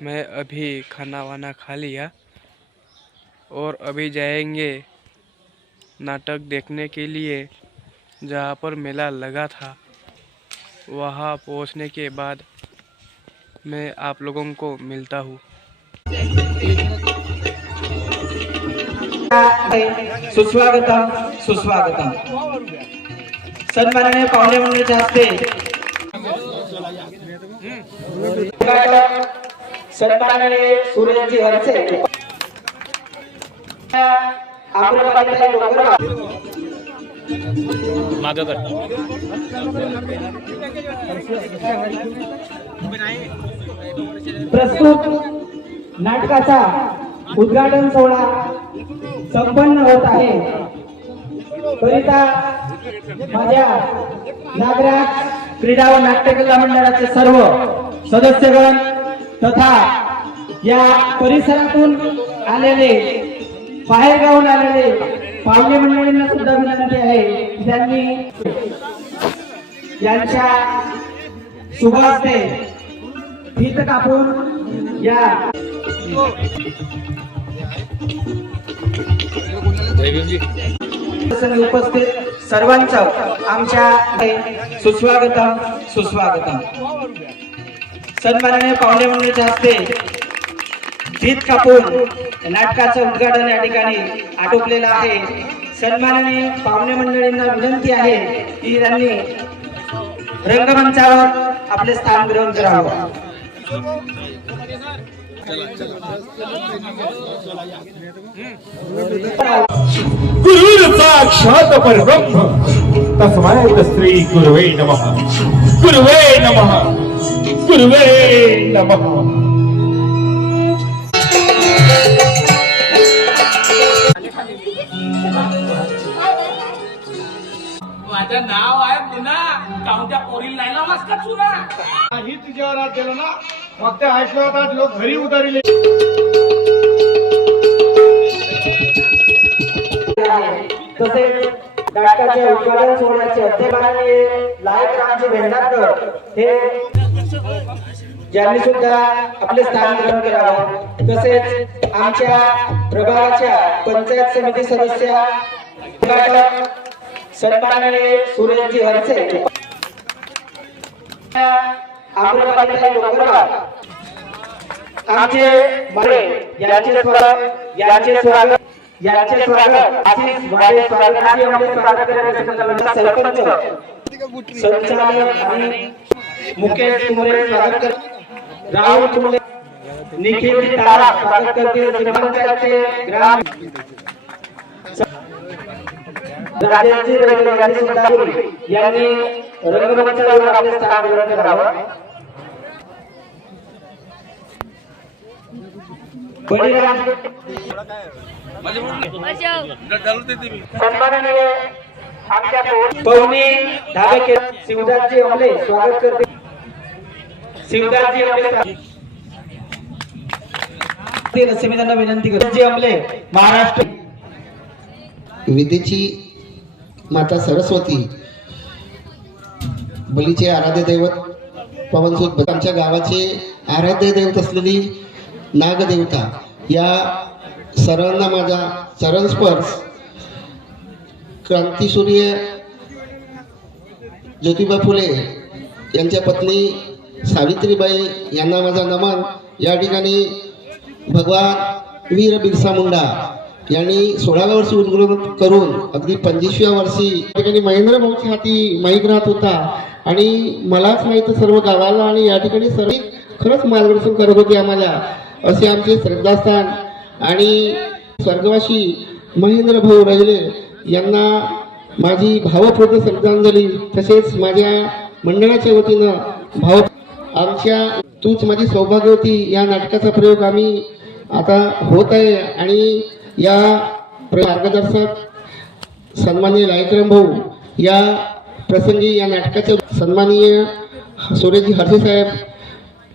मैं अभी खाना वाना खा लिया और अभी जाएंगे नाटक देखने के लिए जहाँ पर मेला लगा था। वहाँ पहुँचने के बाद मैं आप लोगों को मिलता हूँ। सुस्वागतम सुस्वागतम। सन्माननीय पाहुणे मंडळीच्या हस्ते सन्माननीय सूर्यजी हरसे आम्रपाली डोंगरगाव प्रस्तुत नाटकाचा उद्घाटन सोहळा संपन्न होत आहे। करिता माझ्या नागराज क्रीडा व नाट्यकला मंडळाचे सर्व सदस्यगण तथा या परिसरातून आलेले बाहेरगावून आलेले पाहुणे मंडळींना सुद्धा विनंती आहे की त्यांनी यांच्या शुभास्ते फीत कापून या उपस्थित सर्वांचं आमच्या सुस्वागतम सुस्वागतम। सन्माननीय पाहुणे मंडळीच्या हस्ते फीत कापून नाटकाचं उद्घाटन या ठिकाणी आटोपलेलं आहे। सन्माननीय पाहुणे मंडळींना विनंती आहे की त्यांनी रंगमंचावर आपले स्थान ग्रहण करावं। गुरुर् साक्षात् परब्रह्म तस्मै श्री गुरुवे नमः। गुरुवे नमः। गुरुवे नमः। माझं नाव आहे पुन्हा काउंट्या पोरील नाही लावास का चुना ही तुझ्यावर हात गेलो ना मग त्या आशीर्वादात लोक घरी उतारले। तसेच नाटकाच्या उद्घाटन सोहळ्याचे अध्यक्षपदाने लायक रामजी भेंडारकर हे ज्यांनी सुद्धा आपले स्थान ग्रहण करावे। तसेच आमच्या प्रभागाच्या पंचायत समिती सदस्य सन्माननीय सूर्यजी हरसे आम्रपाली डोंगरगाव आमचे बरे यांचे स्वागत आशिष वाडे स्वागताची आमचे स्वागत करण्यासाठी सरपंच संचालक आणि मुकेश कुमरे स्वागत कर राहुल कुमरे निखिल तारा स्वागत करतील। ग्रामपंचायतचे ग्राम राजेशजी रेल्वे यांनी सुद्धा यांनी रंगमंचावर आपले स्थान ग्रहण करावं। सन्माननीय आमच्या पवनी धाबे शिवदासजी अमले स्वागत करते। शिवदासजी अमले रसमितांना विनंती करते। अमले महाराष्ट्र विद्येची माता सरस्वती बलीचे आराध्य दैवत पवनसुत आमच्या गावाचे आराध्य दैवत असलेली नागदेवता या सर्वांना माझा चरण स्पर्श। क्रांतीसूर्य ज्योतिबा फुले यांच्या पत्नी सावित्रीबाई यांना माझा नमन। या ठिकाणी भगवान वीर बिरसा मुंडा यांनी 16व्या वर्षी उद्घाटन करून अगदी 25व्या वर्षी या ठिकाणी महेंद्र भाऊच्या हाती माईक राहत होता आणि मलाच माहित सर्व गावाला आणि या ठिकाणी सर्व खरंच मार्गदर्शन करत होते आम्हाला। असे आमचे श्रद्धास्थान आणि स्वर्गवासी महेंद्र भाऊ रजले यांना माझी भावपूर्ण श्रद्धांजली। तसेच माझ्या मंडळाच्या वतीनं भाव आमच्या तूच माझी सौभाग्यवती या नाटकाचा प्रयोग आम्ही आता होत आहे आणि या मार्गदर्शक सन्माननीय लायकराम भाऊ या प्रसंगी या नाटकाचे सन्माननीय सूर्यजी हरसे साहेब,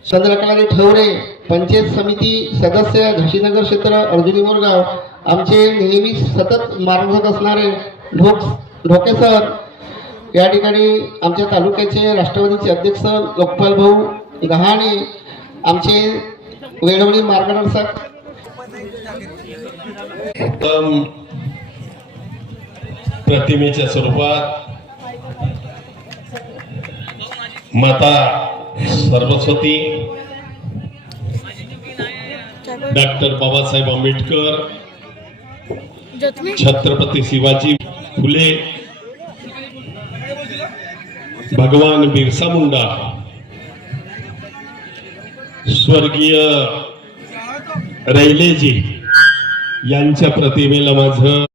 चंद्रकला ठवरे पंचायत समिती सदस्य घशीनगर क्षेत्र अर्जुनी मोरगाव आमचे नेहमी सतत मार्गदर्शक असणारे ढोके सर, या ठिकाणी आमच्या तालुक्याचे राष्ट्रवादीचे अध्यक्ष लोकपाल भाऊ गहाणे, आमचे वेळोवेळी मार्गदर्शक प्रतिमेच्या स्वरूपात माता सरस्वती, डॉक्टर बाबासाहेब आंबेडकर, छत्रपती शिवाजी फुले, भगवान बिरसा मुंडा, स्वर्गीय रैलेजी यांच्या प्रतिमेला माझं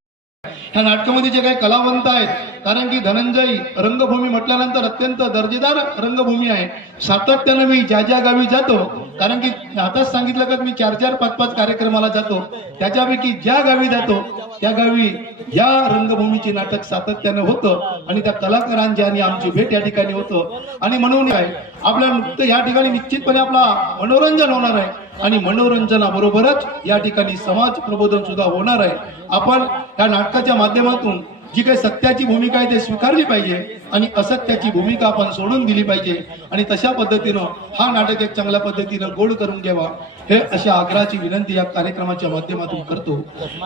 ह्या नाटकामध्ये जे काही कलावंत आहेत, कारण की धनंजय रंगभूमी म्हटल्यानंतर अत्यंत दर्जेदार रंगभूमी आहे. सातत्यानं मी ज्या ज्या गावी जातो, कारण की आताच सांगितलं का मी 4-4, 5-5 कार्यक्रमाला जातो, त्याच्यापैकी ज्या गावी जातो त्या गावी या रंगभूमीचे नाटक सातत्यानं होतं आणि त्या कलाकारांची आणि आमची भेट या ठिकाणी होतं. आणि म्हणून काय आपल्या नुकतं या ठिकाणी निश्चितपणे आपला मनोरंजन होणार आहे आणि मनोरंजनाबरोबरच या ठिकाणी समाज प्रबोधन सुद्धा होणार आहे. आपण या नाटकाच्या माध्यमातून जी काही सत्याची भूमिका आहे ते स्वीकारली पाहिजे आणि असत्याची भूमिका आपण सोडून दिली पाहिजे आणि तशा पद्धतीनं हा नाटक एक चांगल्या पद्धतीनं गोड करून घ्यावा, हे अशा आग्रहाची विनंती या कार्यक्रमाच्या माध्यमातून करतो.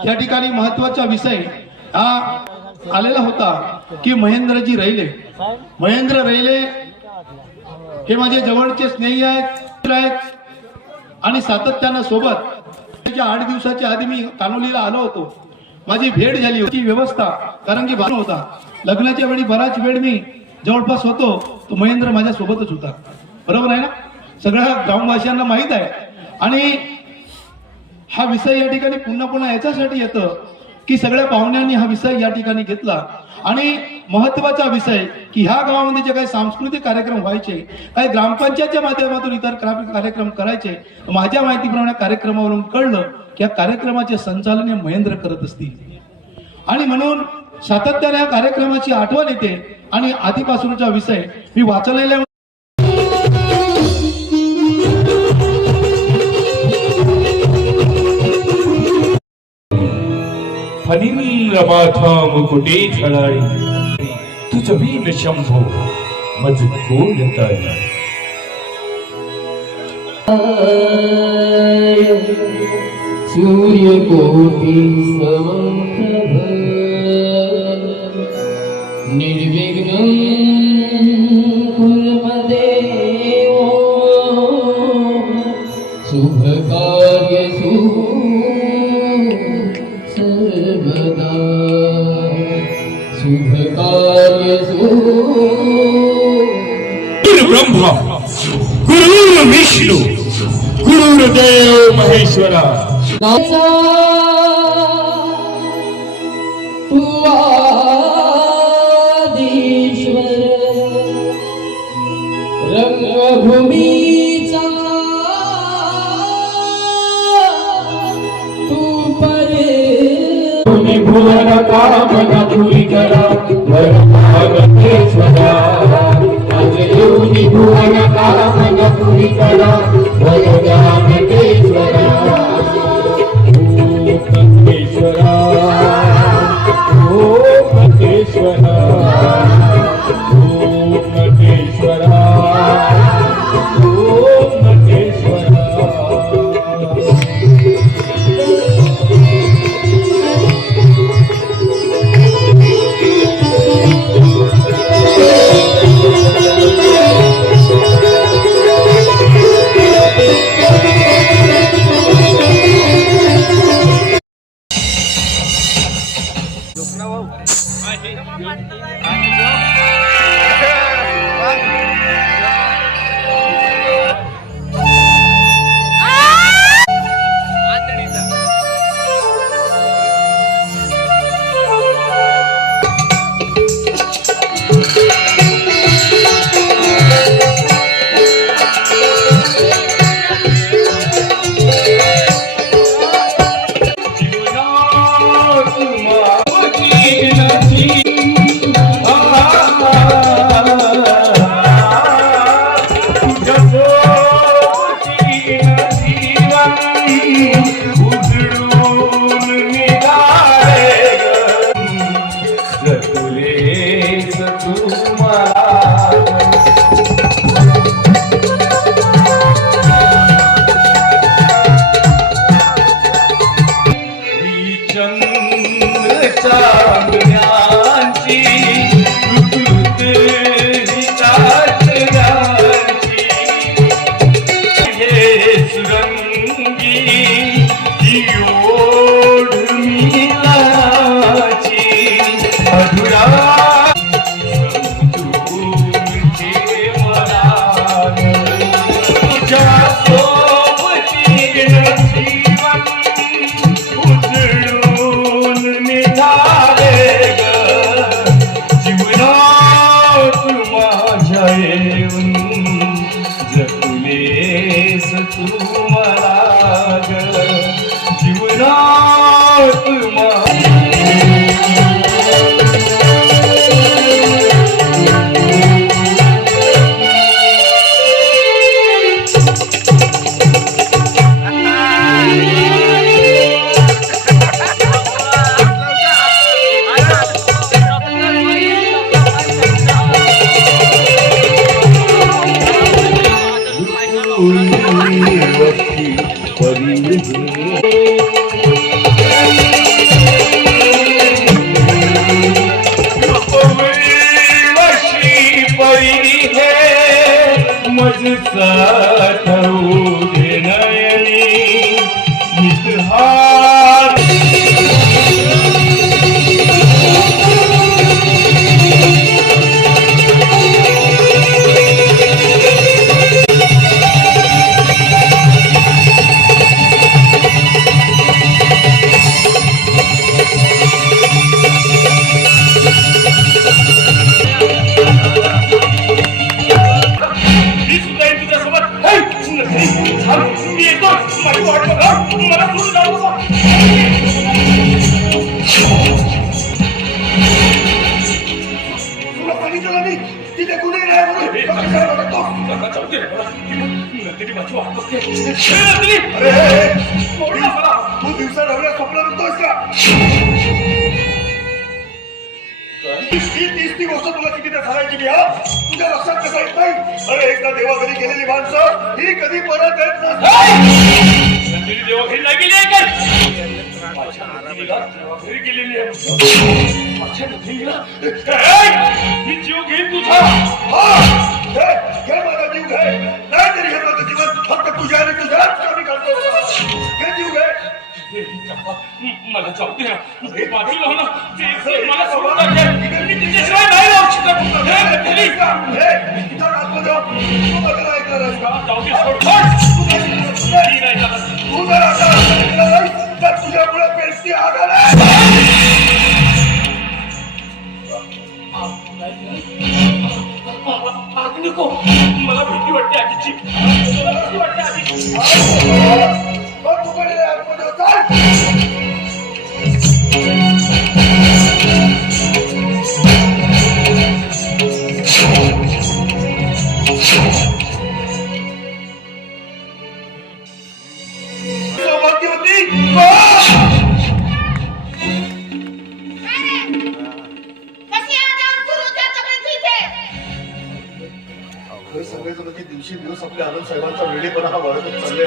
या ठिकाणी महत्वाचा विषय हा आलेला होता की महेंद्रजी रैले. महेंद्र रैले हे माझे जवळचे स्नेही आहेत आणि सातत्यानं सोबत 8 दिवसाच्या आधी मी कानोलीला आलो होतो. माझी भेट झाली होती. व्यवस्था कारण की बाहेर होता, लग्नाच्या वेळी बराच वेळ मी जवळपास होतो, तो महेंद्र माझ्या सोबतच होता. बरोबर आहे ना, सगळ्या गाववासियांना माहित आहे. आणि हा विषय या ठिकाणी पुन्हा पुन्हा याच्यासाठी येतं की सगळ्या पाहुण्यांनी हा विषय या ठिकाणी घेतला आणि महत्वाचा विषय की ह्या गावामध्ये जे काही सांस्कृतिक कार्यक्रम व्हायचे, काही ग्रामपंचायतच्या माध्यमातून इतर कार्यक्रम करायचे, माझ्या माहितीप्रमाणे कार्यक्रमावरून कळलं की या कार्यक्रमाचे संचालन हे महेंद्र करत असतील आणि म्हणून सातत्याने या कार्यक्रमाची आठवण येते. आणि आधीपासूनचा विषय मी वाचलेला फणीन्द्रमाथा मुकुटे झळाळी तुझ वीण शंभो मज गोडताई. सूर्यकोटि समप्रभ निर्विघ्नं कुरु मदेव शुभकार्येषु सर्वदा शुभकार्येषु. गुरु ब्रह्मा गुरु विष्णु गुरुदेव महेश्वरा. तू आदिश्वर रंगभूमीचा तू परे भुवन कामना पुरी करा वरदानेश्वरा. आज येऊनी भुवन कामना पुरी करा वरदानेश्वरा. महेश्वरा ओ महेश्वरा ओ महेश्वरा ओ महेश्वरा. तू मला ग जीवनात तू दिवसा ढवळ्या स्वप्न बघतोस का? ती गोष्ट तुला किती सांगायची मी हा तुझ्या लक्षात कसं येत नाही? अरे एकदा देवा घरी गेलेली माणसं ही कधी परत येत नसतात. देवा घरी नाही गेली आहे घरी गेलेली आहे मी जीव घेईन तुझा घे माझा जीव घे नाही तरी हे माझं जीवन फक्त तुझ्या आणि तुझ्याच कमी करतो घे जीव घे मला जाऊ दे मला सोडून मी तिच्याशिवाय नाही राहू शकत तू जर आता तर तुझ्यामुळे पेस्टी आगाला नको मला भीती वाटते आधीची भीती वाटते आधीची दिवसेंदिवस आपल्या आनंद साहेबांचा वेळेपणा हा वाढतच चालले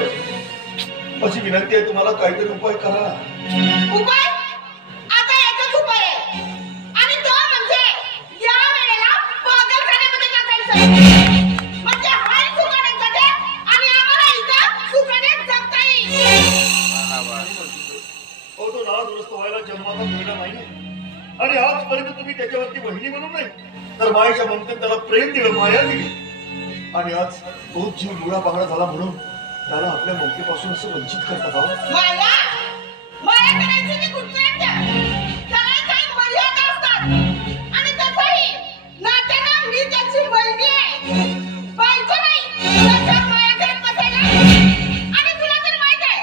अशी विनंती आहे तुम्हाला काहीतरी उपाय करा उपाय आता एकच उपाय आहे आणि तो म्हणजे या वेळेला पागलखान्यामध्ये टाकायचं म्हणजे हाय सुखाने जगे आणि आम्हाला इथं सुखाने जगता येईल तो नादुरुस्त व्हायला जन्माचा मुलगा नाही आणि आजपर्यंत तुम्ही त्याच्यावरती बहिणी म्हणून नाही तर मायेच्या ममतेत त्याला प्रेम दिलं माया दिली आणि आज तो जीव मुळा पागळा झाला म्हणून त्याला आपल्या ममतेपासून असं वंचित करतात माया माया करायची ती कुठपर्यंत त्याला काही मर्यादा असतात आणि तसंही नात्यानं मी त्याची बहिणी आहे पाहिजे नाही त्याच्या माया करत बसायला आणि तुला तर माहित आहे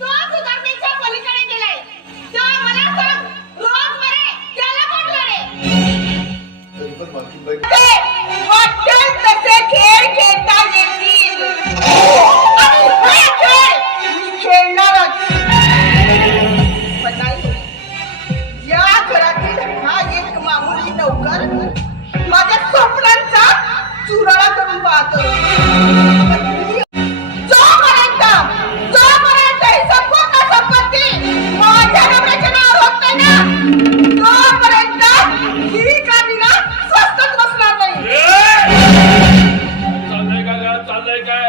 तो सुधारणेच्या पलीकडे गेलाय तेव्हा मला सांग रोज बरे त्याला कोण लढे तरी पण मालकीनबाई वाटेल तसे खेळ खेळता येतील आणि हे खेळ मी खेळणारच पण नाही या घरातील हा एक मामुली नौकर माझ्या स्वप्नांचा चुराळा करून पाहतो जोपर्यंत ही संपूर्ण संपत्ती माझ्या नवऱ्याच्या नावावर होत नाही ना तोपर्यंत ही कामिना स्वस्तच बसणार नाही चाललंय काय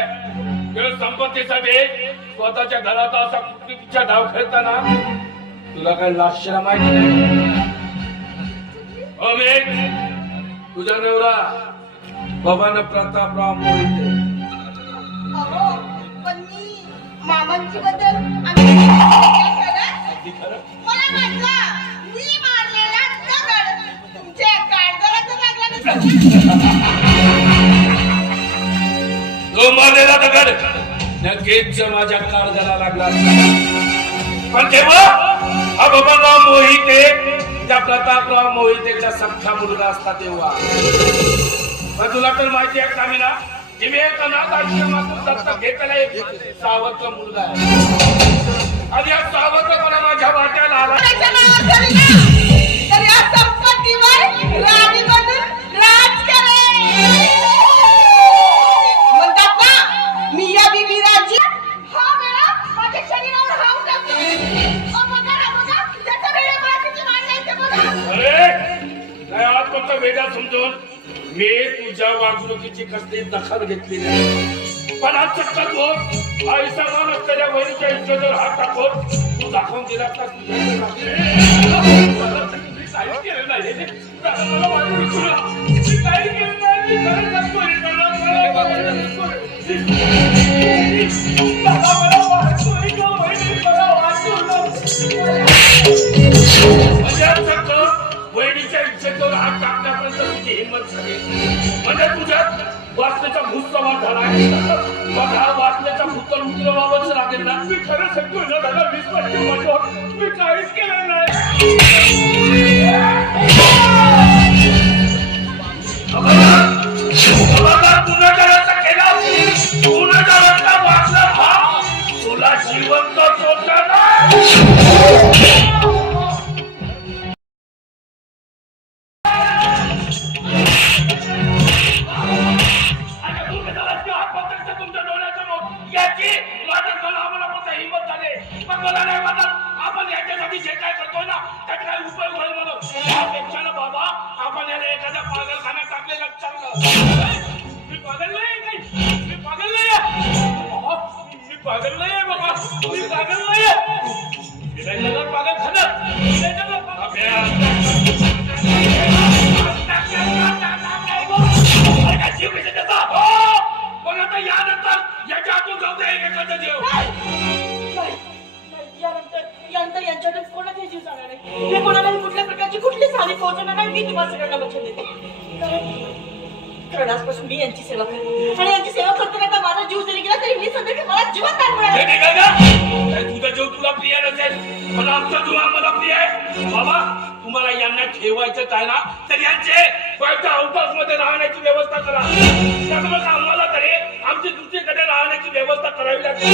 संपत्तीसाठी स्वतःच्या घरात असा कुठच्या डाव खेळताना तुला काय लाशला माहिती नाही अमेक तुझा नवरा बाबांना प्रतापराव मोहिते अहो पण मी मामांची बद्दल मला वाटलं मी मारलेला दगड तुमच्या काळजाला तर लागला तो मारलेला दगड नक्कीच माझ्या काळजाला लागला असता. पण तेव्हा हा बबनराव मोहिते त्या प्रतापराव मोहितेचा सख्खा मुलगा असता तेव्हा. पण तुला तर माहिती आहे कामिना, की मी एक अनाथ आश्रमातून दत्तक घेतलेला एक सावत्र मुलगा आहे. आणि या सावत्रपणा माझ्या वाट्याला आला. त्याच्या नावावर झाली ना, तर या संपत्तीवर राणी बनून राज करेल. म्हणतात ना, मी या बिबी राजी हा वेळा माझ्या शरीरावर हाव टाकतो. बघा ना, बघा, त्याच्या वेळेबाकीची मांडायचे बघा. अरे काय आत्महत्या वेदा समजून मी तुझ्या वागणुकीची कसली दखल घेतली नाही. पण आज चक्क तो आईसमान असलेल्या वैरीच्या इज्जतीवर हात टाकून तू दाखवून दिला का वैरीच्या इज्जतीवर हात टाकण्यापर्यंत तुझी हिंमत झाली. म्हणजे तुझ्यात वाचण्याचा भूतसवा झाला आहे. मग हा वाचण्याचा भूतल उतरवावंच लागेल ना. मी खरं सांगतो ना दादा, विश्वास ठेव माझ्यावर, मी काहीच केलं नाही. गुन्हेगाराचा केला, गुन्हेगाराचा वाचला हा तुला जिवंत सोडला नाही. आपण याच्यासाठी जे काय करतोय ना त्याचा काही उपयोग होईल म्हणून त्यापेक्षा ना बाबा आपण याला एखाद्या पागलखान्यात टाकलेलं चांगलं. मी पागल नाही काही, मी पागल नाही, मी पागल नाही बाबा, मी पागल नाही. पागलखान्यात पण आता यानंतर याच्या हातून जाऊ दे एखादा जीव. यानंतर यांच्याकडे कोणाचाही जीव जाणार नाही. हे कोणालाही कुठल्या प्रकारची कुठलीच हानी पोहोचवणार नाही. मी तुम्हाला सगळ्यांना वचन देते. कारण आजपासून मी यांची सेवा करते आणि यांची सेवा करताना माझा जीव जरी गेला तरी मी संध्याकाळी मला जीवन दान मिळालं. तुझा जीव तुला प्रिय नसेल पण आमचा जीव आम्हाला प्रिय आहे. बाबा तुम्हाला यांना ठेवायचं आहे ना तर यांचे हाऊस हाऊस मध्ये राहण्याची व्यवस्था करा. त्यामुळे आम्हाला तरी आमची दुसरीकडे राहण्याची व्यवस्था करावी लागेल.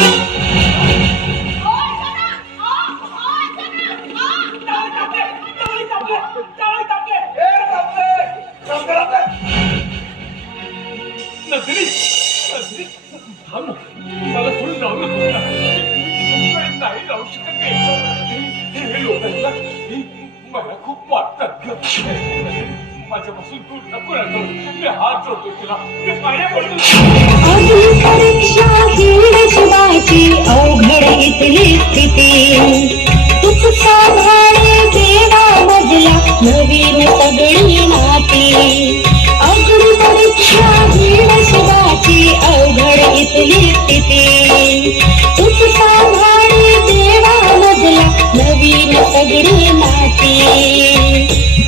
मला सोडून जाऊ नको, नाही जाऊ शकत. हे लोकांना मला खूप वाटतात. माझ्यापासून दूर नको राहतो. मी हात जोडतो तुला, मी पाया पडतो. परीक्षा ही शिवाची अवघड इथली स्थिती तूच सांभाळे देवा मजला नवीन सगळी नाती. अघड परीक्षा ही शिवाची अवघड इथली स्थिती तूच सांभाळे देवा मजला नवीन सगळी नाती.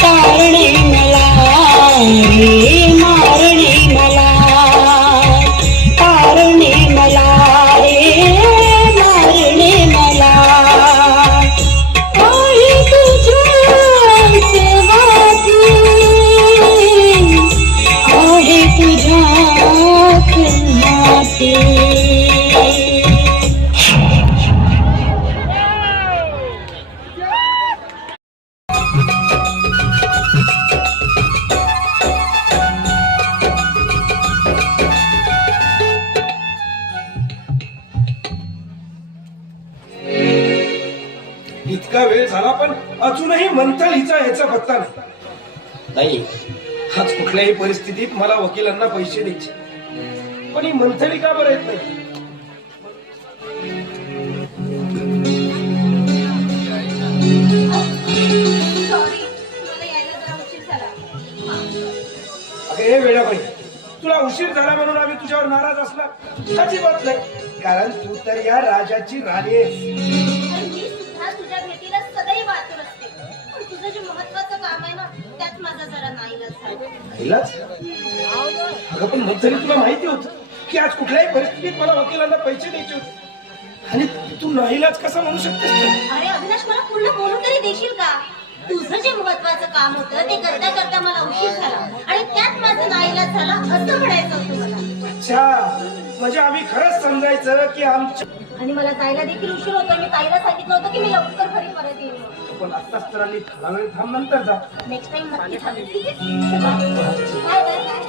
तारणे मला रे मारणे मला, तारणे मला रे मारणे मला. आहे तुझ्या सेवाची, आहे तुझ्या नाती. इतका वेळ झाला पण अजूनही मंथन हिचा याचा पत्ता नाही. आज कुठल्याही परिस्थितीत मला वकिलांना पैसे द्यायचे पण ही मंथली का बरं येत नाही. अगे वेळाबाई, तुला उशीर झाला म्हणून आम्ही तुझ्यावर नाराज असला अजिबात नाही. कारण तू तर या राजाची राणी आहेस. तुझ्या भेटीला सदैव आतुर असते. पण तुझं जे महत्वाचं काम आहे ना त्यात माझा जरा नाईलाज झाला. नाईलाज? अगं पण मंथली तुला माहिती होतं की आज कुठल्याही परिस्थितीत मला वकिलांना पैसे द्यायचे होते आणि तू नाईलाज कसा म्हणू शकतेस तर? अरे अविनाश, मला पूर्ण बोलून तरी देशील का? तुझं जे महत्वाचं काम होतं ते करता करता मला उशीर झाला आणि त्यात माझं नाईलाज झाला असं म्हणायचं होतं मला. अच्छा, म्हणजे आम्ही खरंच समजायचं की आमच्या आणि मला जायला देखील उशीर होतोय. मी ताईला सांगितलं होतं की मी लवकर घरी परत येईल. पण आत्ताच तर आली, थोडा वेळ थांब, नंतर जा. नेक्स्ट टाइम नक्की थांबेल. ठीक आहे? Bye bye bye.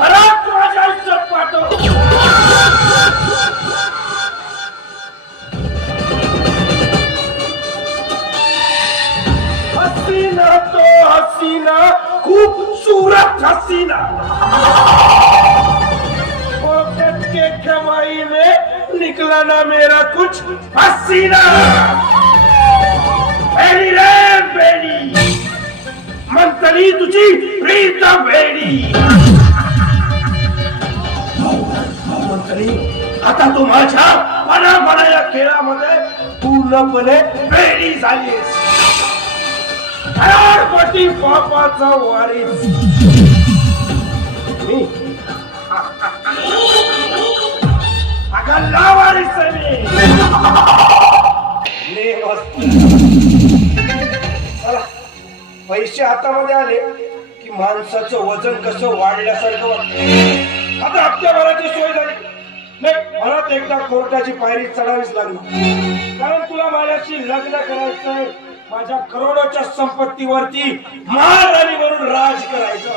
अरे माझ्या आयुष्यात पाठव. हसीना तो हसीना, खूबसूरत हसीना, पॉकेट के कमाई में निकला ना मेरा कुछ हसीना. बेडी रे बेडी, मंतरी तुझी प्रीत बेडी. मंतरी, आता तू माझ्या मना या खेळामध्ये पूर्णपणे बेडी झालीस. हजारपती पापाचा वारीस मी. अगं लावारीस मी. चला, पैसे हातामध्ये आले की माणसाचं वजन कसं वाढल्यासारखं वाटतं. आता हप्त्याभराची सोय झाली नाही, परत एकदा कोर्टाची पायरी चढावीच लागली. कारण तुला माझ्याशी लग्न करायचंय, माझ्या करोडोच्या संपत्तीवरती महाराणी म्हणून राज करायचं.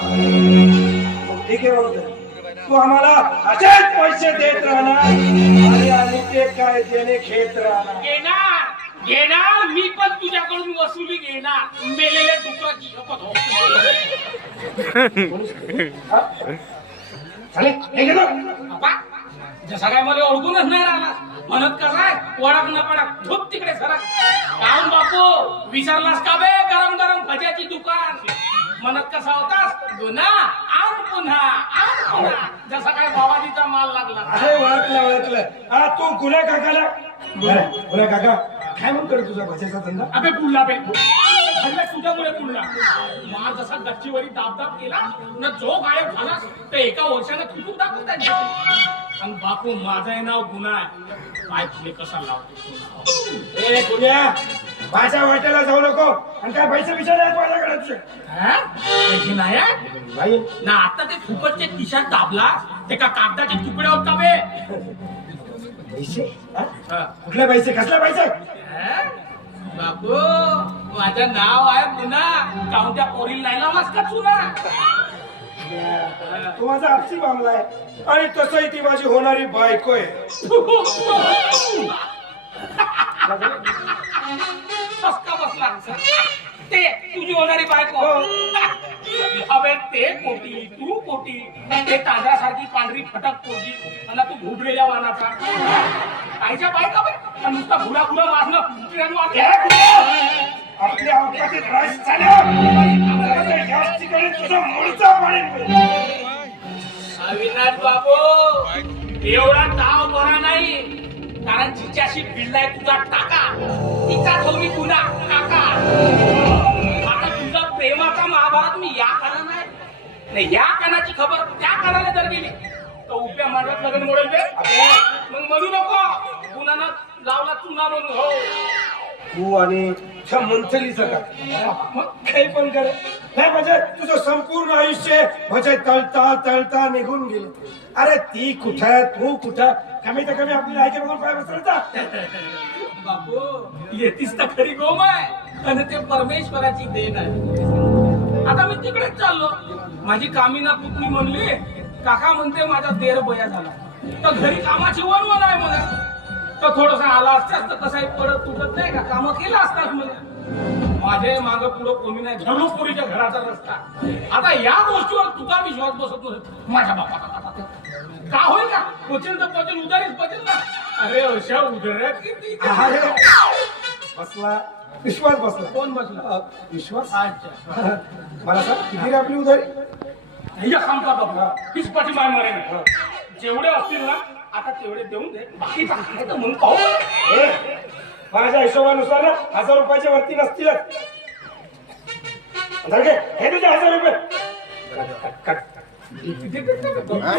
ठीक आहे म्हणतो, तू आम्हाला असेच पैसे देत राहणार आणि ते काय देणे घेत राहणार. घेणार मी पण तुझ्याकडून वसुली घेणार. मेलेल्या डुकराची शपथ हो. जसा काय मला ओळखूनच नाही राहिला. म्हणत कसाय ओळख न पडक धूप तिकडे सरक. काऊन बापू विसरलास का बे गरम गरम भज्याची दुकान? म्हणत कसा होतास गुन्हा आण पुन्हा जसा काय बाबाजीचा माल लागला. अरे ओळखलं. हा तू गुन्हा काकाला. गुन्हा काका काय म्हणतो तुझा भज्याचा धंदा? अबे पुढला बे तुझ्यामुळे पुढला. माल जसा गच्चीवरी दाबदाब केला न जो गायब झाला तर एका वर्षानं तुटून दाखवत. आणि बापू माझं नाव गुन्हा आहे. काय तुले कसा लावतो? ए गुन्हा, माझ्या वाट्याला जाऊ नको. आणि काय पैसे विचार आहेत माझ्याकडे तुझे? पैसे नाही ना. आता ते फुकटचे खिशात दाबला ते का कागदाचे तुकडे होत का बे? पैसे? कुठले पैसे? कसले पैसे? बापू माझं नाव आहे गुन्हा. काऊन त्या पोरील नाही लावलास का चुना? तो माझा आपसी मामला आहे आणि तसंही ती माझी होणारी बायको आहे. ते तुझी होणारी बायको. अबे ते पोटी तू पोटी, ते तांदळासारखी पांढरी फटक पोटी आणि तू घुबलेल्या वानाचा. कायच्या बायका बे नुसता भुरा भुरा मारणं. आपल्या अवकाशात राज तुझा मूळचा पाणी. अविनाश बाबू एवढा ताव बरा नाही. कारण जिच्याशी भिडलाय तुझा टाका तिचा थोडी गुन्हा काका. आता तुझा प्रेमाचा महाभारत मी या काना नाही, या कानाची खबर त्या कानाला जर गेली तर उभ्या मांडवात लग्न मोडेल बे. मग म्हणू नको गुन्हानं लावला चुना म्हणून. हो तू आणि त्या मंथलीचं का मग काही पण कर नाही. म्हणजे तुझं संपूर्ण आयुष्य म्हणजे तळता निघून गेलं. अरे ती कुठं तू कुठं, कमी तर कमी आपली लायकी बघून पाय बसवता. बापू येतीस तर खरी गोम आहे आणि ते परमेश्वराची देण आहे. आता मी तिकडेच चाललो. माझी कामिना पुतणी म्हणली काका म्हणते माझा देर बया झाला तर घरी कामाची वणवण आहे मला. तर थोडस आला असतास तर कसाही परत तुटत नाही का, काम केलं असतात मला. माझे माग पुढं कोणी नाही. धर्मपुरीच्या घराचा रस्ता. आता या गोष्टीवर तुझा विश्वास बसत नसतो. माझ्या बापाचा का होईल का? पचेल तर पचेल, उदारीच पचेल ना. अरे अशा उदाऱ्या किती बसला विश्वास. बसला कोण बसला? विश्वास. अच्छा मला सांग किती रे आपली उधारी? सांगता बाबा तीच पाठी माय मारे. जेवढे असतील ना आता तेवढे देऊन दे. बाकी काय तर म्हणून पाहू. माझ्या हिशोबानुसार ना 1000 रुपयाच्या वरती नसतीलच. हे तुझे 1000 रुपये हा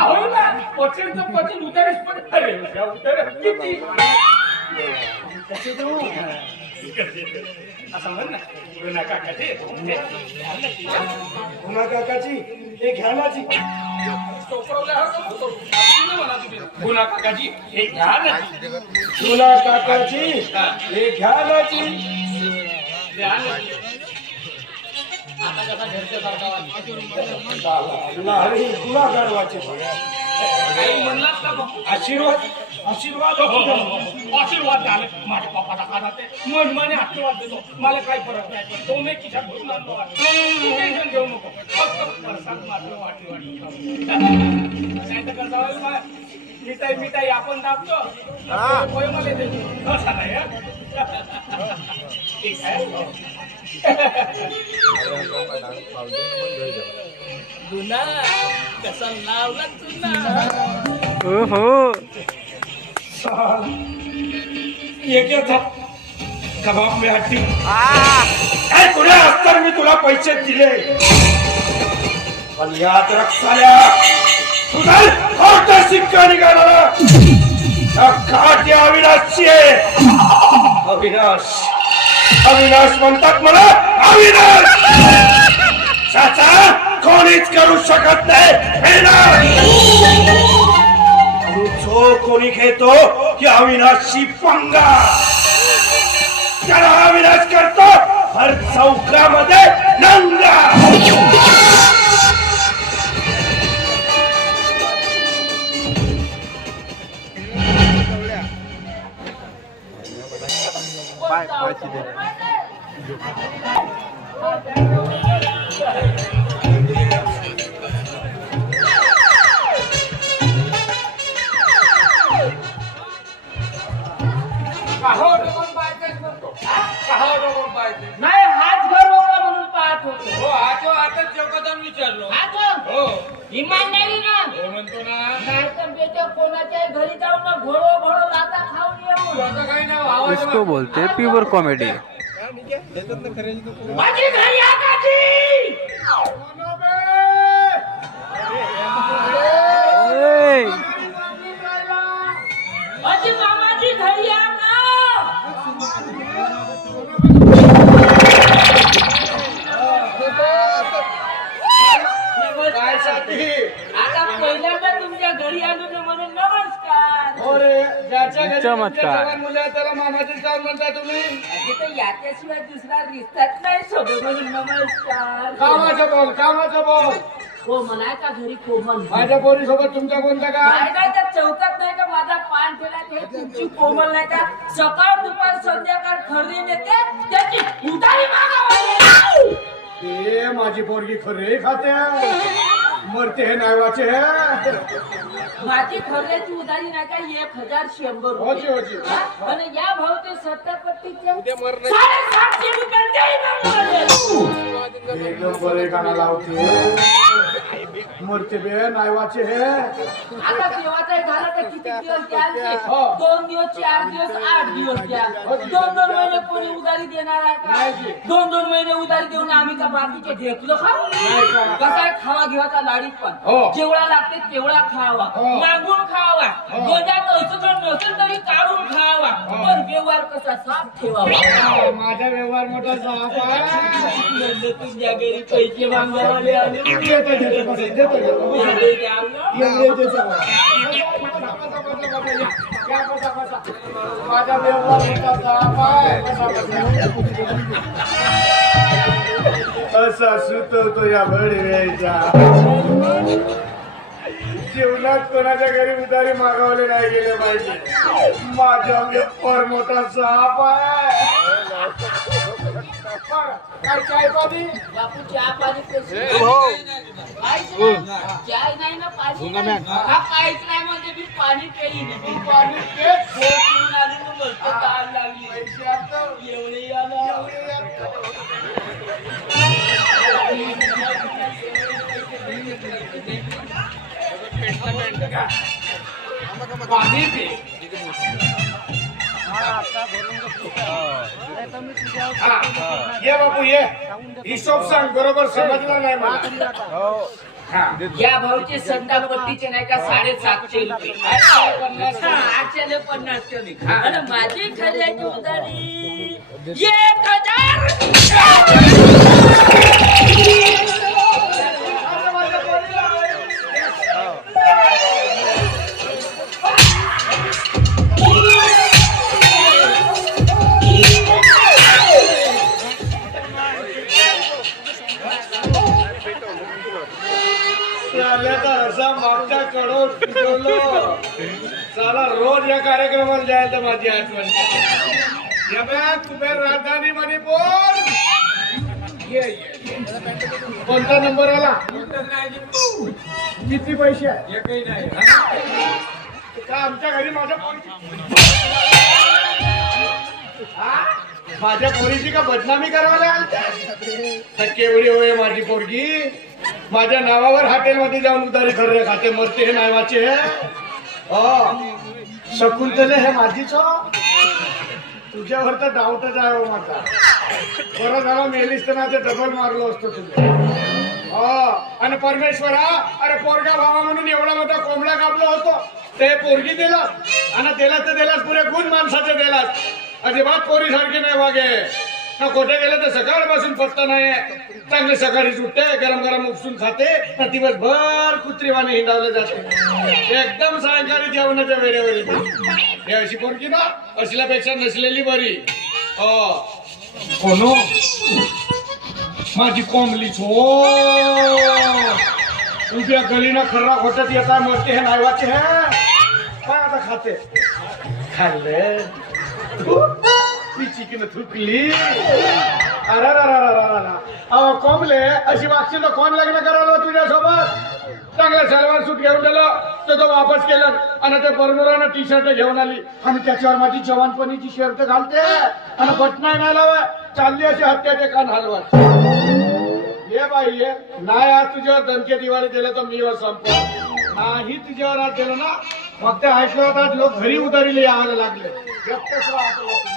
होईल ना पचेल तर पचेल उतारेस पण अरे उतार किती असं म्हण ना गुन्हा काकाची पुन्हा काकाची हे घ्यानाची गुन्हा काकाची हे घ्या ना पुन्हा काकाची हे घ्यानाची आता कसा घरच्या सारखा तुला गाडवाचे म्हणलास का बापू? आशीर्वाद आशीर्वाद आशीर्वाद झाले माझ्या बापाला खाना ते मनमाने आशीर्वाद देतो मला काही फरक नाही पण तो मी खिशात भरून आणलो आहे. तू टेन्शन घेऊ नको फक्त प्रसाद मात्र वाटी नाही तर कसं होईल बा? मिठाई आपण दाबतो होय मला देतो कसा नाही हं? ठीक आहे गुन्हा कसा लावला तुला ओहो एक कबाब मी हट्टी काय कुठे असताना मी तुला पैसे दिले पण याद रक्षाल्या तुझा खोटा शिक्का निघाला घाटी अविनाशची आहे अविनाश अविनाश म्हणतात मला अविनाश चाचा कोणीच करू शकत नाही जो कोणी घेतो की अविनाशी पंगा त्याला अविनाश करतो हर चौकामध्ये नंगा नाही हाच घर होता म्हणून पाहत होतो हो आताच चौकातून विचारलो हो इमानदारी ना हो म्हणतो ना नाही तर बेटा कोणाच्या घरी जाऊन ना घोडो घोडो लाता खाऊन येऊ काही ना इसको बोलते प्युअर कॉमेडी. माझी घरी आकाची माझी मामाची घरी आका आता पहिल्यांदा तुमच्या घरी आलो ना म्हणून नमस्कार चमत्कार. मुलं त्याला मामाची काम म्हणता तुम्ही तिथे याच्याशिवाय दुसरा दिसतात नाही सगळं म्हणून नमस्कार कामाचं बोल हो म्हणाय का घरी कोमल माझ्या पोरी सोबत तुमच्या कोणत्या का नाही त्या चौकात नाही का माझा पान ठेला ते तुमची कोमल नाही का सकाळ दुपार संध्याकाळ खरेदी नेते त्याची उधारी मागावी ते माझी पोरगी खरे खाते मरते हे नावाचे माझी खर्याची उधारी नाही का 1100 होची होची आणि या भाऊ ते सट्टापट्टीचे 750 रुपये एकदम बरे गाणं लावते मरते बे नावाचे हे आता देवाचा झाला तर किती दिवस द्याल 2 दिवस 4 दिवस 8 दिवस द्या 2 महिने कोणी उधारी देणार आहे का 2 महिने उधारी देऊन आम्ही का बाकीचे ढेकलं खाऊ कसा खावा घेवाचा लाडीत पण जेवढा लागते तेवढा खावा मागून खावा गोद्यात असं तर नसेल तरी काढून खावा पण व्यवहार कसा साफ ठेवावा माझा व्यवहार मोठा साफ आहे तुझ्या घरी पैसे मागवायला आले माझा व्यवहार मोठा साफ आहे असा सुचवतो या बडव्याचा जीवनात कोणाच्या घरी उधारी मागवले नाही गेले पाहिजे माझा व्यवहार मोठा साप आहे काय चाय पाणी बापू चहा पाणी चाय नाही ना पाणी हा काहीच नाही म्हणजे मी पाणी पेईन पाणी ताण लागली एवढे पाणी पे ये बापू ये हिशोब सांग बरोबर समजला नाही मला या भाऊचे संडापट्टीचे नाही का 750 रुपये 850 कमी आणि माझी खऱ्याची उधारी 1000. असा मागच्या कडून टिकवलं चला रोज या कार्यक्रमाला जायचं माझी आठवण या बॅग कुबेर राजधानी मणिपूर ये कोणता नंबर आला किती पैसे एकही नाही का आमच्या घरी माझ्या पोरीची का बदनामी करायला केवढी होय माझी पोरगी माझ्या नावावर हॉटेलमध्ये जाऊन उधारी खर्च खाते मरते हे नावाचे शकुंतले हे माझीच तुझ्यावर तर डाऊटच आहे माझा बरं झालं मेलीस तर ना ते डबल मारलो असतो तुझ्या आणि परमेश्वरा अरे पोरगा भावा म्हणून एवढा मोठा कोंबडा कापला होतो ते पोरगी दिलास आणि दिलास तर दिलास पुरे गुण माणसाचे दिलास अजिबात पोरी सारखे नाही वागे ना कुठे गेले तर सकाळपासून पत्ता नाही चांगले सकाळी सुटते गरम गरम उपसून खाते ना दिवसभर कुत्रीवाने हिंडावले जाते एकदम सायंकाळी जेवणाच्या वेळेवर येते हे अशी पोरगी ना असल्यापेक्षा नसलेली बरी कोण माझी कोंबलीच हो उद्या गलीना खर्रा खोटत येता मरते हे नायवाचे हे काय आता खाते खाल्ले चिकन थुकली अरे कोंबले अशी वागशील तर कोण लग्न करायला तुझ्यासोबत चांगलं सलवार सूट घेऊन गेलं तर तो वापस केलं आणि ते बरोबरानं टी शर्ट घेऊन आली आणि त्याच्यावर माझी जवानपणीची शर्ट घालते आणि बटना नाही लावा चालली अशी हत्याचे कान हलवत ये बाई ये नाही आज तुझ्यावर दणके दिवाळी दिलं तर मी संप नाही तुझ्यावर आज दिलं ना मग ते ऐकलं होतात लोक घरी उधारीला यायला लागले एकटंच राहतो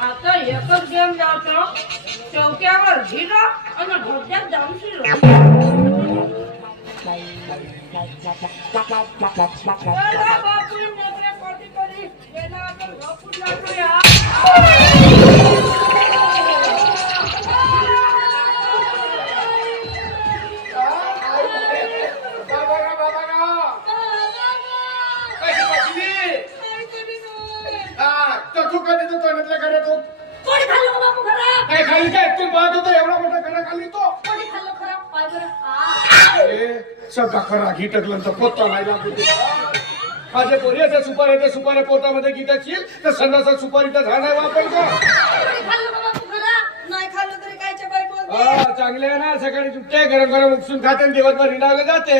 आता एकच गेम जातो चौक्यावर झिरो आणि ढोक्यात जाऊन शिरो खाली काय तू पाहत होता एवढा मोठा खरा खाली तो सगळा खरा घी टकलं तर पोता नाही लागतो माझ्या पोरीच्या सुपाऱ्या सुपाऱ्या पोटामध्ये घेतातील तर संडाचा सुपारीचा झाड आहे वापरतो नाही खाल्लं तरी कायच्या बाई बोलते चांगले आहे ना सकाळी सुटते गरम गरम उपसून खाते दिवसभर हिंडावले जाते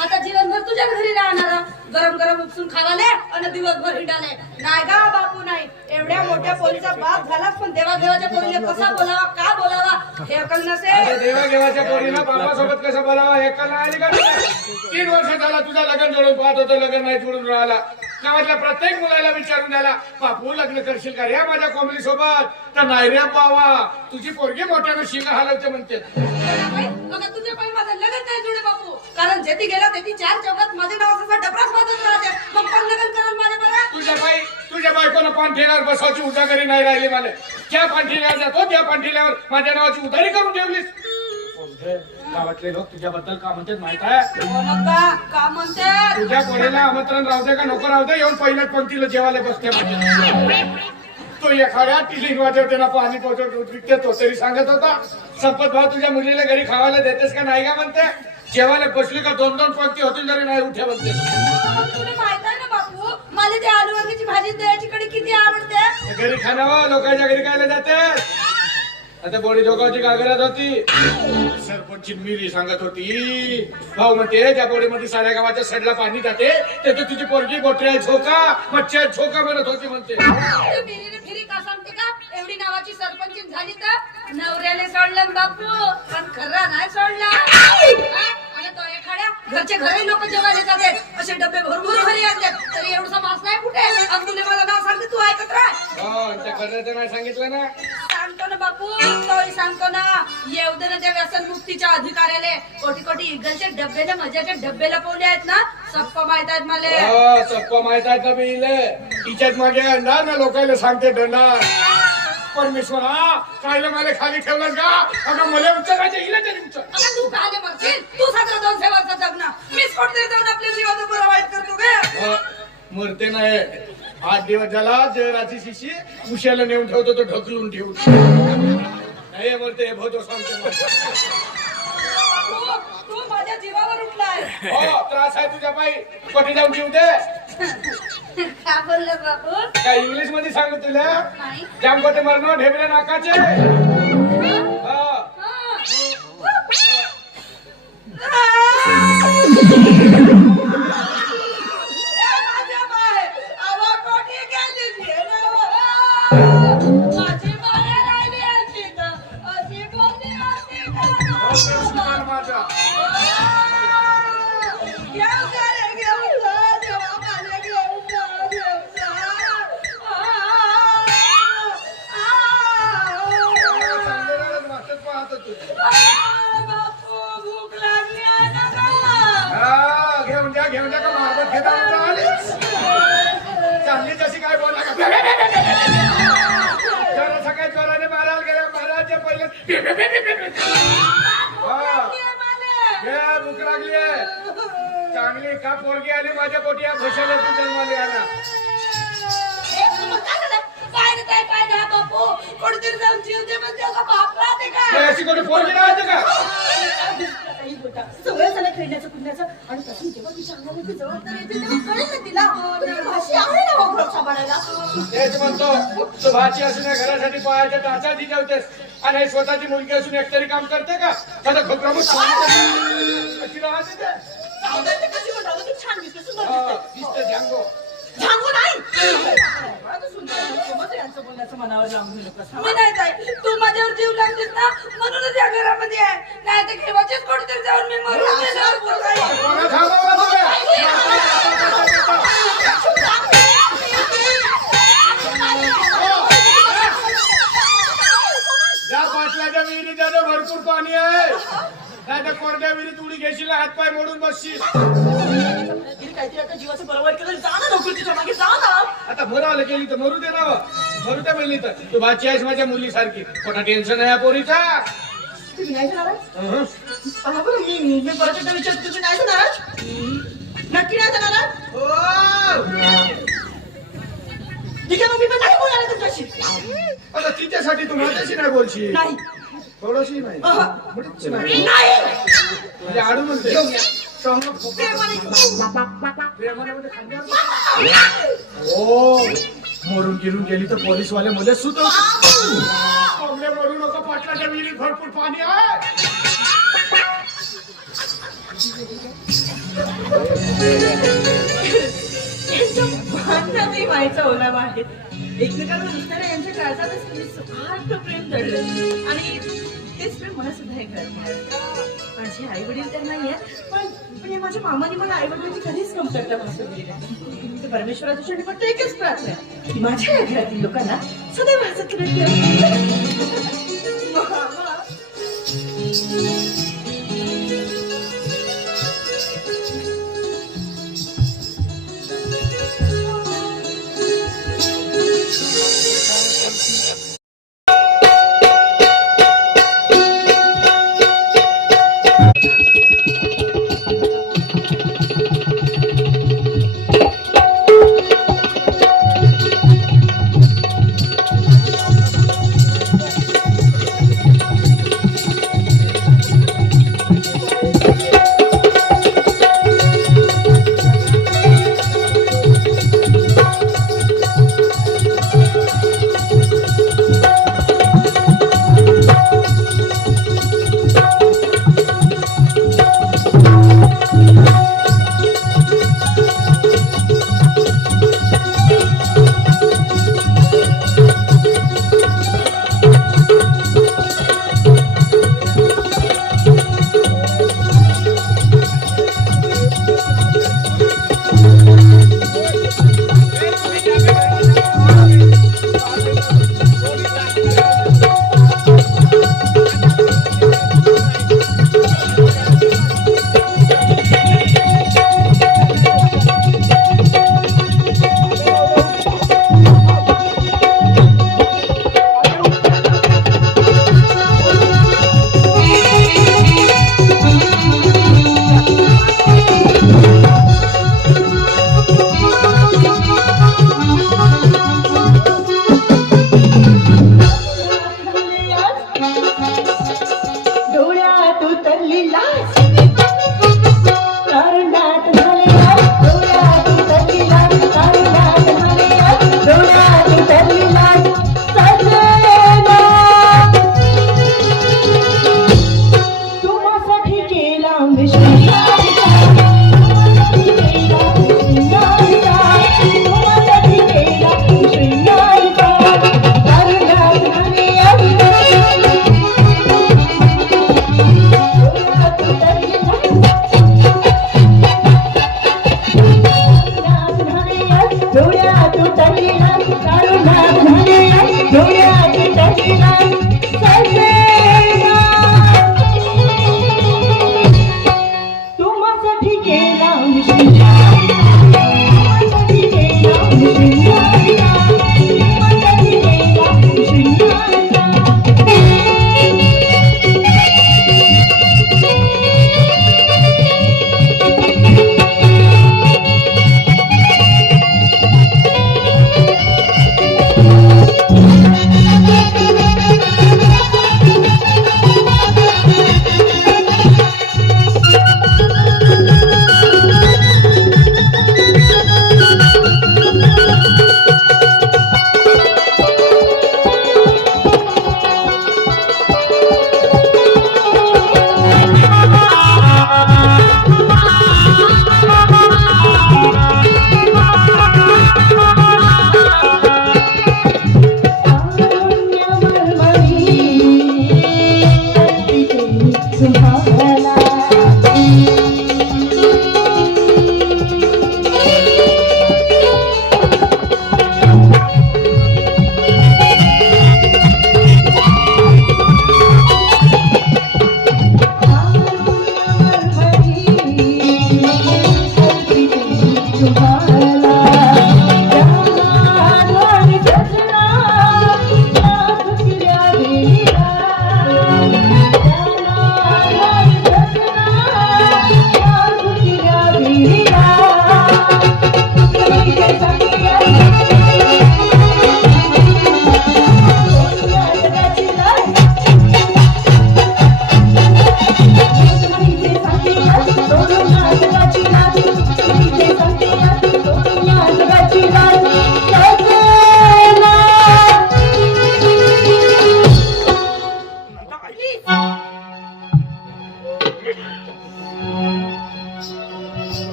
आता जीवनभर तुझ्या घरी राहणारा गरम गरम उपसून खावाले आणि दिवसभर हिंडाले नाही गा बापू नाही एवढ्या मोठ्या पोरीचा बाप झालाच पण देवादेवाच्या पोरीला कसा बोलावा का बोलावा हे अकल नसेल देवादेवाच्या पोरीला बापासोबत कसं बोलावा हे अक्कल नाही आली का 3 वर्ष झाला तुझा लग्न जोडून पाहत होतो लग्न नाही जोडून राहिला गावातल्या प्रत्येक मुलाला विचारून द्यायला बापू लग्न करशील का रे माझ्या कोंबली सोबत तर नाही रे बावा तुझी पोरगी मोठ्यानं शिंगा हलवते म्हणते तुझ्या पण माझं लग्न नाही जुळे बापू कारण जेती गेला तेती 4 चौकात माझे नावाचा डबराच वाजत राहते मग कोण लग्न करेल माझ्या बरं तुझ्या बायकोनं पाणठेल्यावर बसवायची उधारी नाही राहिली मला ज्या पाणठेल्यावर जातो त्या पाणठेल्यावर माझ्या नावाची उधारी करून ठेवलीस गावातले लोक तुझ्याबद्दल का म्हणतात माहित आहे का म्हणतात तुझ्या कोणीला आमंत्रण राहू दे का नको राहू दे येऊन पहिल्याच पंक्तीला जेवायला बसते म्हणजे तो एखाद्या टिलिंग वाजवते ना पाणी पोचवते तो तरी सांगत होता संपत भाऊ तुझ्या मुलीला घरी खावायला देतेस का नाही का म्हणते जेवायला बसली का 2-2 पंक्ती होतील तरी नाही उठे म्हणते तुला माहित मला ते आलू वांग्याची भाजी दह्याची कढी किती आवडते. घरी खाणावं लोकांच्या घरी खायला जाते. आता बोडी जोगावची गागरात होती. सरपंच मिरी सांगत होती भाऊ म्हणते त्या बोडीमध्ये साऱ्या गावाच्या सडला पाणी जाते त्याची तुझी पोरगी गोटऱ्या झोका मच्छर झोका म्हणत होती म्हणते. फिरी का सांगते का एवढी नावाची सरपंच झाली तर नवऱ्याने सोडलं बापू पण खरा नाही सोडला. आणि तो एखाद्या घरचे घरी लोक जेवायला जातात असे डबे भरभरून घरी आणतात तरी एवढा मास नाही कुठे. अब्दुल्ले मला नाव सांगते तू ऐकत राह. त्या खऱ्याचं नाही सांगितलं ना. सांगतो ना बापू तोही सांगतो ना. येऊ दे ना त्या व्यसन मुक्तीच्या अधिकाऱ्याले कोटी कोटी इगलचे डब्बे ना मजाचे डब्बे लपवले आहेत ना सप्प माहित आहेत मला. सप्प माहित आहेत ना मी तिच्यात मागे अंडा ना लोकांना सांगते दंडा. परमेश्वरा कायला मला खाली ठेवलंस का. अगं मला उचलायचं हिला तरी उचल. तू काय मरशील तू 17-2 वर्षाचं जगणं मीच कोणतरी जाऊन आपल्या जीवाचं बरं वाईट करतो गे. मरते नाही 8 दिवस झाला जराची शिशी उशाला नेऊन ठेवतो तो ढकलून ठेवतो नाही मरते भोतो सांगतो. तू माझ्या जीवावर उठलाय. हो त्रास आहे तुझ्या पायी कोटी जाऊन जीव दे. काय बोललं बापू. काय इंग्लिश मध्ये सांगू तुला नाही. जामकोटे मरणं ढेबरे नाकाचे. घेऊन जा का मारबत घेता चांगली जशी काय बोला का जरा सकाळी जोराने मारायला गेल्या महाराजच्या पहिले भूक लागली आहे चांगली का पोरगी आली माझ्या पोटी या घोषाला तू जन्माला आला. काय नाही बापू कोणतरी जाऊन जीव दे म्हणजे बाप राहते का. अशी कोणी पोरगी राहते का. सगळं झालं खेळण्याचं कुठण्याचं आणि तसं जेव्हा तिच्या अंगाला ती जबाबदारी येते तेव्हा कळेल ना तिला भाषी आहे ना हो घर सांभाळायला. तेच म्हणतो तू भाची असून घरासाठी पायाच्या टाचा दिजवतेस आणि स्वतःची मुलगी असून एकतरी काम करते का. माझा खोकरामूत कशी राहते ते कशी म्हणतो तू छान दिसते सुंदर दिसते झांगो झांगो नाही. मी नाही काय तू माझ्यावर जीव लागतेस ना म्हणूनच या घरामध्ये आहे नाही तर घेवाचेच कोणतरी जाऊन मी मरून त्या पाटलाच्या विहिरीत ज्यानं भरपूर पाणी आहे नाही तर कोरड्या विहिरीत उडी घेशील हातपाय मोडून बसशील. जीवाचं बरोबर केलं जा ना लवकर तिच्या मागे जा ना. आता मरावलं गेली तर मरू दे ना मरू दे म्हणली तर तू भाची आहेस माझ्या मुलीसारखी मोठा टेन्शन आहे या पोरीचा. तुम्ही नाही जाणार मी परत एकदा विचारतो तुम्ही नाही जाणार नक्की नाही जाणार. ठीक आहे मग मी पण नाही बोलणार तुमच्याशी. आता तिच्यासाठी तू माझ्याशी नाही बोलशील. नाही थोडीशी नाही मुळीच नाही म्हणजे आडू म्हणते हो मरून गिरून गेली तर पोलीसवाले मध्ये सुद्धा मरू नको पाटलाच्या विहिरीत भरपूर पाणी आहे. भांडणातही व्हायचा ओलावा आहे. एकमेकांना नुसत्याने यांच्या काळजातच सुखार्थ प्रेम दडलं आणि तेच प्रेम मला सुद्धा हे कळत. माझे आई वडील तर नाही आहेत पण हे माझ्या मामाने मला आई वडिलांची कधीच कमतरता भासवली नाही. परमेश्वराच्या शेवटी फक्त एकच प्रार्थना आहे की माझ्या या घरातील लोकांना सदैव हसत राहतील.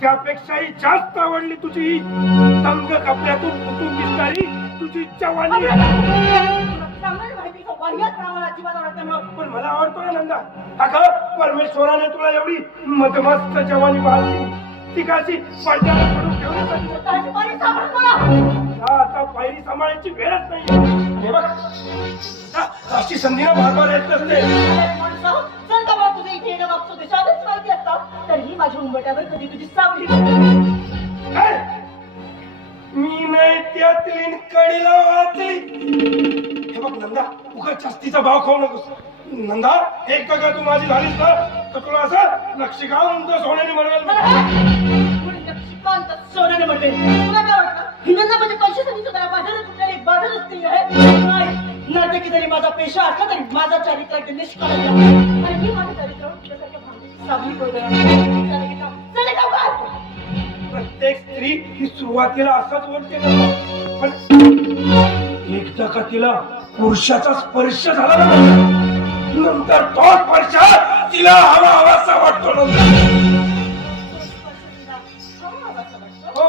त्यापेक्षाही जास्त आवडली तुझी तंग कपड्यातून फुटून दिसणारी तुझी जवानी. पण मला आवडतो ना नंदा. अगं परमेश्वराने तुला एवढी मधमस्त जवानी बाळगली ती काशी पडद्याला पडून ठेवण्यासाठी. आता पायरी सांभाळायची वेळच नाही. हे बघ अशी संधी ना बार येत नसते. तुझे इथे येणं मागतो देशातच माहिती असतात तरीही माझ्या उंबट्यावर कधी तुझी सावली. मी नाही त्यातली कडीला वाचली. हे बघ नंदा उगाच जास्तीचा भाव खाऊ नकोस. नंदा एकदा का तू माझी झालीस ना तर तुला असं नक्षीकांत सोन्याने म्हणेल. नक्षीकांत सोन्याने म्हणेल. तुला काय वाटतं हिंदना म्हणजे पैशासाठी सुद्धा बाजारात कुठल्याला एक बाजार असते आहे. नर्तकी जरी माझा पेशा असला तरी माझा चारित्र्य निष्काळज आहे. आणि मी माझं चारित्र्य तुझ्यासारख्या भांडीची सावली करू. प्रत्येक स्त्री ही सुरुवातीला असंच बोलते ना पण एकदा का तिला पुरुषाचा स्पर्श झाला ना नंतर तो स्पर्श तिला हवा हवासा वाटतो. हो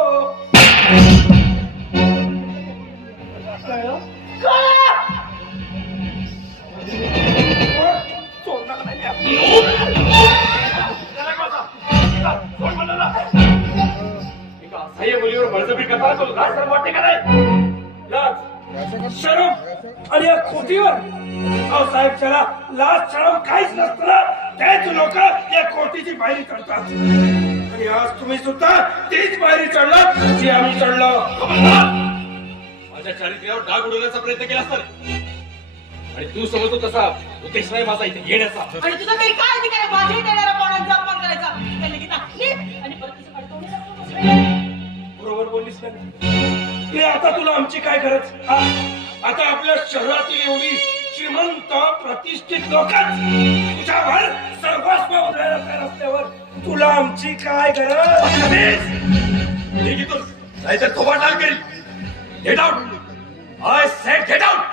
शरम आणि या खोटीवर साहेब चला लाज शरम काहीच नसताना तेच लोक या खोटीची पायरी चढतात. आणि आज तुम्ही सुद्धा तीच पायरी चढलात जी आम्ही चढलो. माझ्या चारित्र्यावर डाग उडवण्याचा प्रयत्न केला सर आणि तू समजतो तसा उद्देश नाही माझा इथे येण्याचा. आणि तुझं तरी काय अधिकार माझ्याही देणारा कोणाचा अपमान करायचा. आणि परत बरोबर बोललीस ना. आता तुला आमची काय गरज. आता आपल्या शहरातील एवढी श्रीमंत प्रतिष्ठित लोकच तुझ्यावर सर्वस्व उधळायला तयार असल्यावर तुला आमची काय गरज. नाहीतर थोबाड लाल करील. Get out. I said get out.